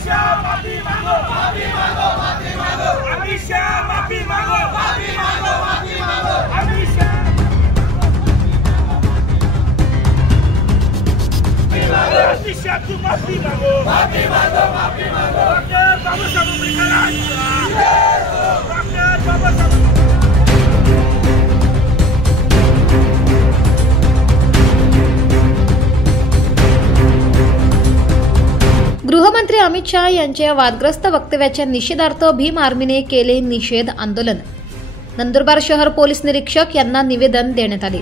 अमित शाह माफी मांगो, माफी मांगो, माफी मांगो। अमित शाह माफी मांगो, माफी मांगो, माफी मांगो। अमित शाह अमित शाह तू माफी मांगो, माफी मांगो, माफी मांगो। Doctor Babasaheb Ambedkar, doctor Babasaheb. गृहमंत्री अमित शाह यांच्या वादग्रस्त वक्तव्याच्या निषेधार्थ भीम आर्मीने केले निषेध आंदोलन। नंदुरबार शहर पोलीस निरीक्षक यांना निवेदन देण्यात आले।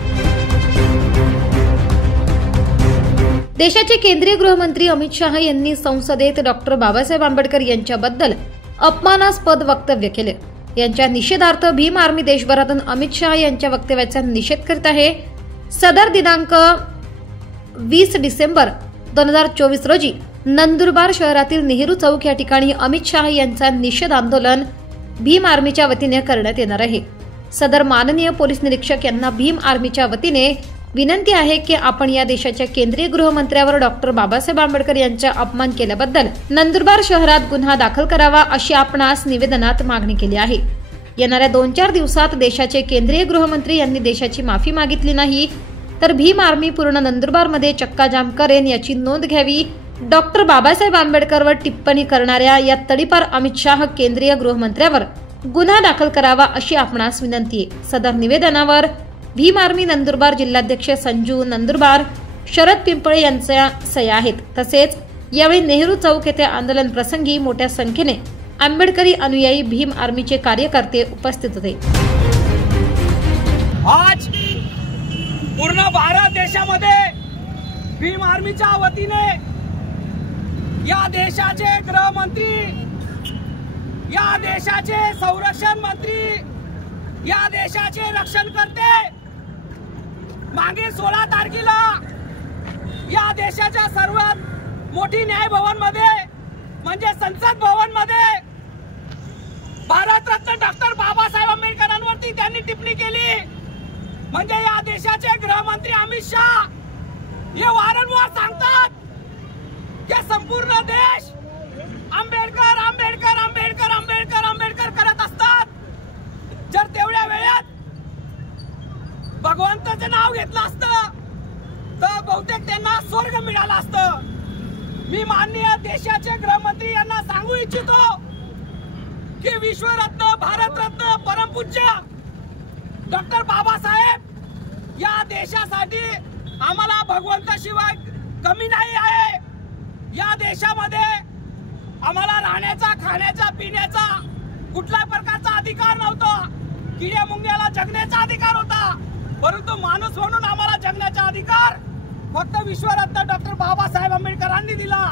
देशाचे केंद्रीय गृहमंत्री अमित शाह यांनी संसदेत डॉक्टर बाबासाहेब आंबेडकर यांच्याबद्दल अपमानास्पद वक्तव्य केले। यांच्या निषेधार्थ भीम आर्मी देशभरातून अमित शाह यांच्या वक्तव्याचा निषेध करत आहे। सदर दिनांक 20 डिसेंबर 2024 रोजी नंदुरबार शहरातील नेहरू चौक या ठिकाणी अमित शाह यांचा निषेध आंदोलन भीम आर्मीच्या वतीने करण्यात येणार आहे। सदर माननीय पोलीस निरीक्षक यांना भीम आर्मीच्या वतीने विनंती आहे की आपण या देशाच्या केंद्रीय गृहमंत्र्यावर डॉक्टर बाबासाहेब आंबेडकर यांचा अपमान केल्याबद्दल नंदुरबार शहरात गुन्हा दाखल करावा अशी आपणास निवेदनात मागणी केली आहे। येणाऱ्या 2-4 दिवसात देशाचे केंद्रीय गृहमंत्री यांनी देशाची माफी मागितली नाही तर भीम आर्मी पूर्ण नंदुरबारमध्ये चक्काजाम करेन याची नोंद घ्यावी। डॉक्टर बाबासाहेब आंबेडकरवर टिप्पणी करणाऱ्या या तडीपार अमित शाह केंद्रीय गृहमंत्र्यावर गुन्हा दाखल करावा अशी आपणास विनंती आहे। सदर निवेदनावर भीम आर्मी नंदुरबार जिल्हाध्यक्ष संजू नंदुरबार, शरद पिंपळे यांच्या सह्या आहेत। तसेच यावेळी नेहरू चौक येथे आंदोलन प्रसंगी मोठ्या संख्येने आंबेडकरी अनुयायी भीम आर्मीचे कार्यकर्ते उपस्थित होते। आज पूर्ण भारत देशामध्ये भीम आर्मीच्या वतीने या देशाचे गृहमंत्री, या देशाचे संरक्षण मंत्री, या देशाचे रक्षण करते मागे 16 तारखेला या देशाच्या सर्वात मोठी न्याय भवन मध्ये म्हणजे संसद भवन मध्ये भारतरत्न डॉक्टर बाबासाहेब आंबेडकरांवरती त्यांनी टिप्पणी केली। म्हणजे या देशाचे गृहमंत्री अमित शाह हे वारंवार सांगतात की संपूर्ण देश आंबेडकर आंबेडकर आंबेडकर आंबेडकर आंबेडकर करत असतात। जर तेवढ्या वेळात भगवंताचं नाव घेतलं असतं तर बहुतेक त्यांना स्वर्ग मिळाला असतं। मी माननीय देशाचे गृहमंत्री यांना सांगू इच्छितो की विश्वरत्न, भारतरत्न, परमपूज्य डॉक्टर बाबासाहेब या देशासाठी आम्हाला भगवंताशिवाय कमी नाही आहे। या देशामध्ये आम्हाला राहण्याचा, खाण्याचा, पिण्याचा कुठल्याही प्रकारचा अधिकार नव्हता। किड्या मुंग्याला जगण्याचा अधिकार होता, परंतु माणूस म्हणून आम्हाला जगण्याचा अधिकार फक्त विश्वरत्न डॉक्टर बाबासाहेब आंबेडकरांनी दिला।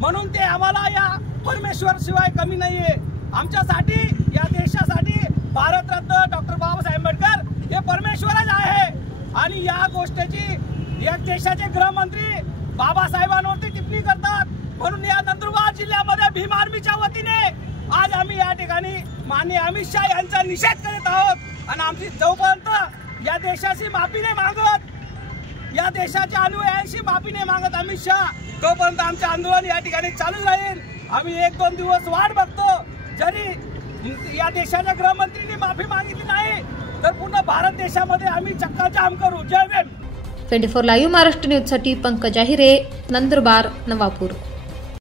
म्हणून ते आम्हाला या परमेश्वर शिवाय कमी नाहीये। आमच्यासाठी, या देशासाठी भारतरत्न डॉक्टर बाबासाहेब आंबेडकर हे परमेश्वरच आहे। आणि या गोष्टीची या देशाचे गृहमंत्री बाबासाहेबांवरती टिप्पणी करतात। म्हणून या नंदुरबार जिल्ह्यामध्ये भीम आर्मीच्या वतीने आज आम्ही या ठिकाणी माननीय अमित शाह यांचा निषेध करीत आहोत। आणि आमची जोपर्यंत या देशाची माफी नाही मागत, या देशाच्या अनुयायांशी माफी नाही मागत अमित शाह, तोपर्यंत आमचे आंदोलन या ठिकाणी चालू राहील। आम्ही 1-2 दिवस वाट बघतो। जरी या देशाच्या गृहमंत्रीने माफी मागितली नाही तर पूर्ण भारत देशामध्ये आम्ही चक्काजाम करू। जय भीम। 24 लाईव्ह महाराष्ट्र न्यूज साठी पंकज आहिरे, नंदुरबार, नवापूर।